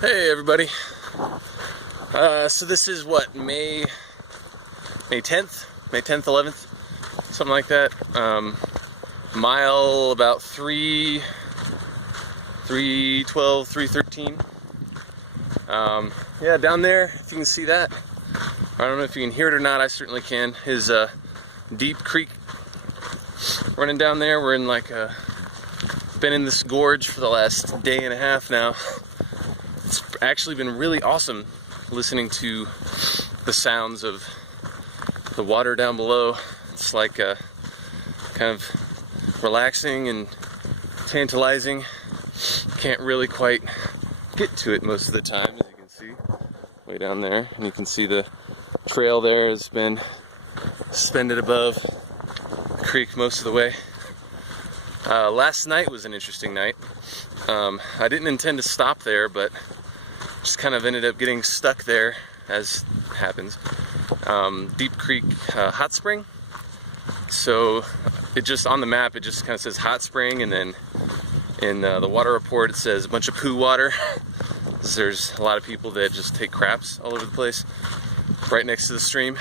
Hey everybody. So this is what, May 10th, 11th, something like that. Mile about 312, 313. Yeah, down there, if you can see that. I don't know if you can hear it or not, I certainly can. Is a deep creek running down there. We're in been in this gorge for the last day and a half now. It's actually been really awesome listening to the sounds of the water down below. It's like kind of relaxing and tantalizing. Can't really quite get to it most of the time, as you can see way down there. And you can see the trail there has been suspended above the creek most of the way. Last night was an interesting night. I didn't intend to stop there, but just kind of ended up getting stuck there, as happens. Deep Creek Hot Spring. So it just, on the map, it just kind of says hot spring, and then in the water report it says a bunch of poo water. There's a lot of people that just take craps all over the place right next to the stream.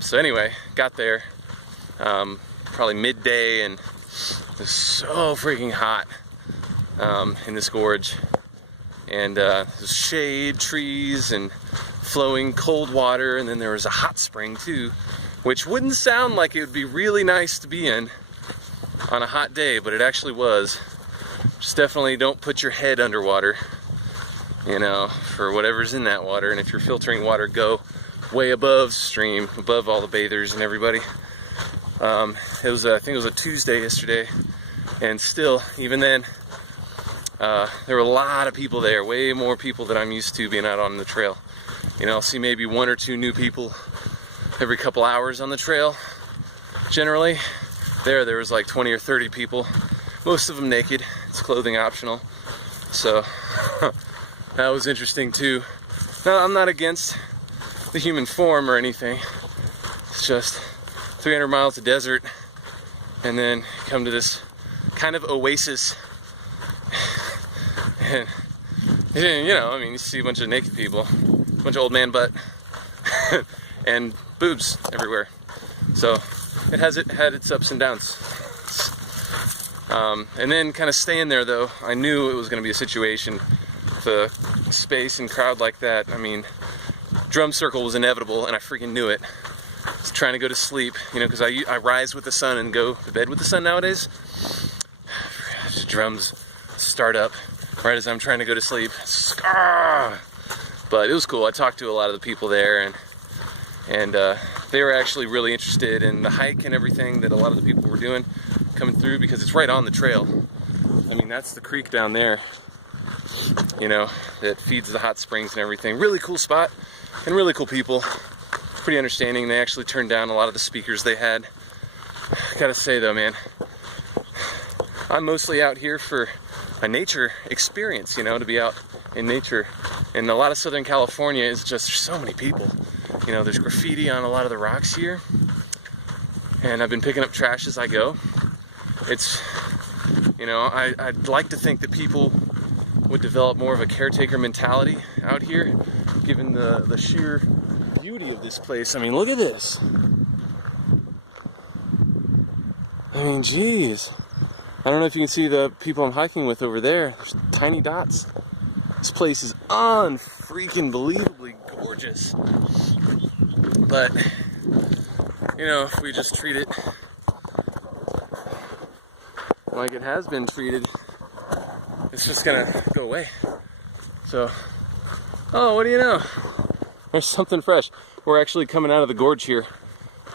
So anyway, got there probably midday, and it was so freaking hot in this gorge. And there's shade, trees, and flowing cold water, and then there was a hot spring too, which wouldn't sound like it would be really nice to be in on a hot day, but it actually was. Just definitely don't put your head underwater, you know, for whatever's in that water. And if you're filtering water, go way above stream, above all the bathers and everybody. I think it was a Tuesday yesterday, and still, even then, there were a lot of people there, way more people than I'm used to being out on the trail. You know, I'll see maybe one or two new people every couple hours on the trail, generally. There was like 20 or 30 people, most of them naked. It's clothing optional, so that was interesting too. Now, I'm not against the human form or anything. It's just 300 miles of desert, and then come to this kind of oasis. And, you know, I mean, you see a bunch of naked people, a bunch of old man butt, and boobs everywhere. So it had its ups and downs. And then kind of staying there, though, I knew it was going to be a situation with a space and crowd like that. I mean, drum circle was inevitable, and I freaking knew it. I was trying to go to sleep, you know, because I rise with the sun and go to bed with the sun nowadays. The drums start up right as I'm trying to go to sleep. But it was cool. I talked to a lot of the people there, and they were actually really interested in the hike and everything that a lot of the people were doing, coming through, because it's right on the trail. I mean, that's the creek down there, you know, that feeds the hot springs and everything. Really cool spot, and really cool people. Pretty understanding. They actually turned down a lot of the speakers they had. Gotta say though, man, I'm mostly out here for a nature experience, you know, to be out in nature. And a lot of Southern California is just, there's so many people. You know, there's graffiti on a lot of the rocks here. And I've been picking up trash as I go. It's, you know, I'd like to think that people would develop more of a caretaker mentality out here, given the sheer beauty of this place. I mean, look at this. I mean, geez. I don't know if you can see the people I'm hiking with over there. There's tiny dots. This place is unfreaking believably gorgeous. But, you know, if we just treat it like it has been treated, it's just gonna go away. So, oh, what do you know? There's something fresh. We're actually coming out of the gorge here.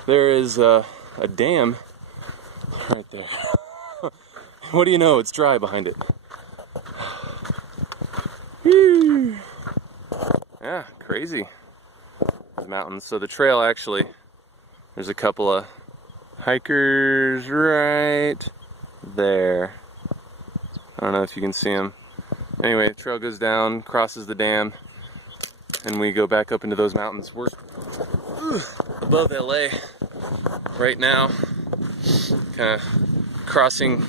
There is a dam right there. What do you know? It's dry behind it. Yeah, crazy. The mountains. So the trail, actually, there's a couple of hikers right there. I don't know if you can see them. Anyway, the trail goes down, crosses the dam, and we go back up into those mountains. We're above LA right now, kind of crossing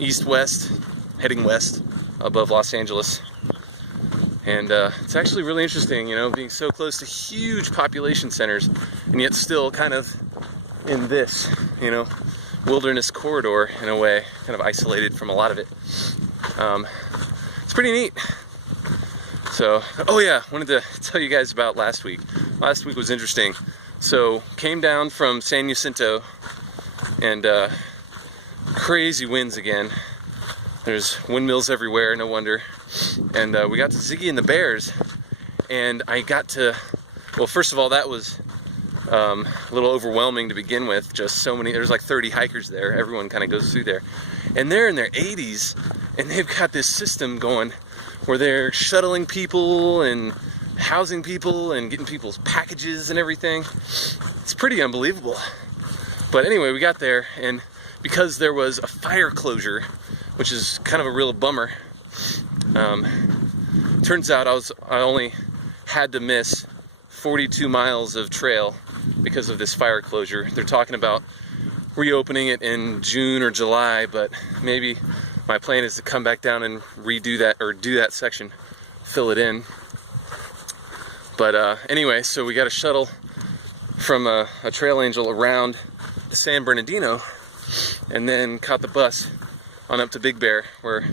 east-west, heading west above Los Angeles. And it's actually really interesting, you know, being so close to huge population centers and yet still kind of in this, you know, wilderness corridor in a way, kind of isolated from a lot of it. It's pretty neat. So, oh yeah, wanted to tell you guys about last week. Last week was interesting. So, came down from San Jacinto and crazy winds again. There's windmills everywhere, no wonder. And we got to Ziggy and the Bears, and I got to, well, first of all, that was a little overwhelming to begin with. Just so many, there's like 30 hikers there. Everyone kind of goes through there. And they're in their 80s, and they've got this system going where they're shuttling people and housing people and getting people's packages and everything. It's pretty unbelievable. But anyway, we got there, and because there was a fire closure, which is kind of a real bummer, turns out I only had to miss 42 miles of trail because of this fire closure. They're talking about reopening it in June or July, but maybe my plan is to come back down and redo that, or do that section, fill it in. But anyway, so we got a shuttle from a trail angel around San Bernardino, and then caught the bus on up to Big Bear, where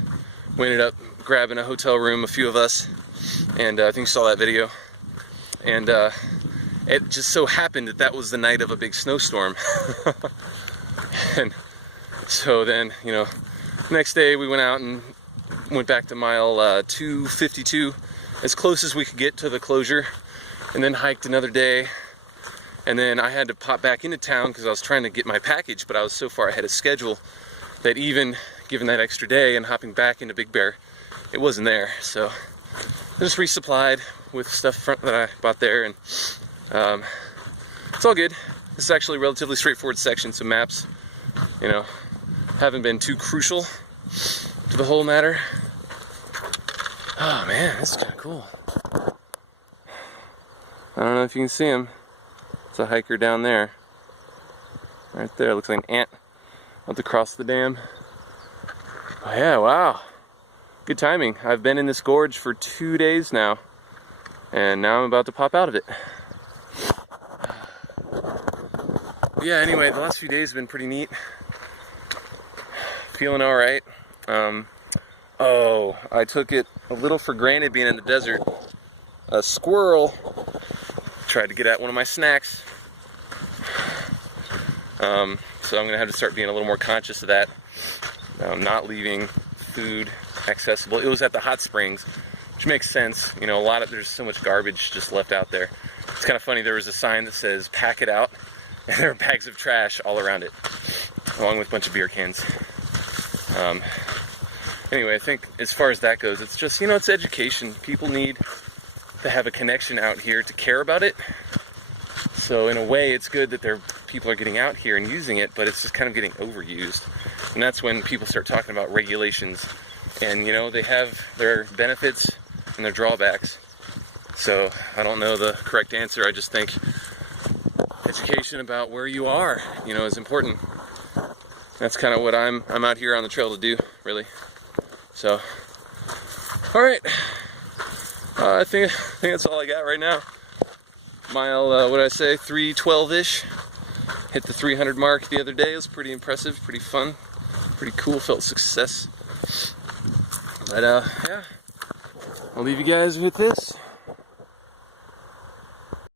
we ended up grabbing a hotel room, a few of us, and I think you saw that video. And it just so happened that that was the night of a big snowstorm. And so then, you know, next day we went out and went back to mile 252, as close as we could get to the closure, and then hiked another day. And then I had to pop back into town because I was trying to get my package, but I was so far ahead of schedule that even given that extra day and hopping back into Big Bear, it wasn't there. So I just resupplied with stuff that I bought there, and it's all good. This is actually a relatively straightforward section, so maps, you know, haven't been too crucial to the whole matter. Oh man, this is kind of cool. I don't know if you can see him. It's a hiker down there. Right there, looks like an ant up across the dam. Oh yeah, wow. Good timing. I've been in this gorge for 2 days now, and now I'm about to pop out of it. Yeah, anyway, the last few days have been pretty neat. Feeling alright. Oh, I took it a little for granted being in the desert. A squirrel tried to get at one of my snacks. So I'm gonna have to start being a little more conscious of that. Not leaving food accessible. It was at the hot springs, which makes sense. You know, there's so much garbage just left out there. It's kind of funny, there was a sign that says pack it out, and there are bags of trash all around it, along with a bunch of beer cans. Anyway, I think as far as that goes, it's just, you know, it's education. People need to have a connection out here to care about it. So in a way, it's good that people are getting out here and using it, but it's just kind of getting overused. And that's when people start talking about regulations. And, you know, they have their benefits and their drawbacks. So I don't know the correct answer. I just think education about where you are, you know, is important. That's kind of what I'm out here on the trail to do, really. So, all right. I think that's all I got right now. Mile, what did I say, 312-ish. Hit the 300 mark the other day. It was pretty impressive, pretty fun, pretty cool. Felt success. But yeah, I'll leave you guys with this.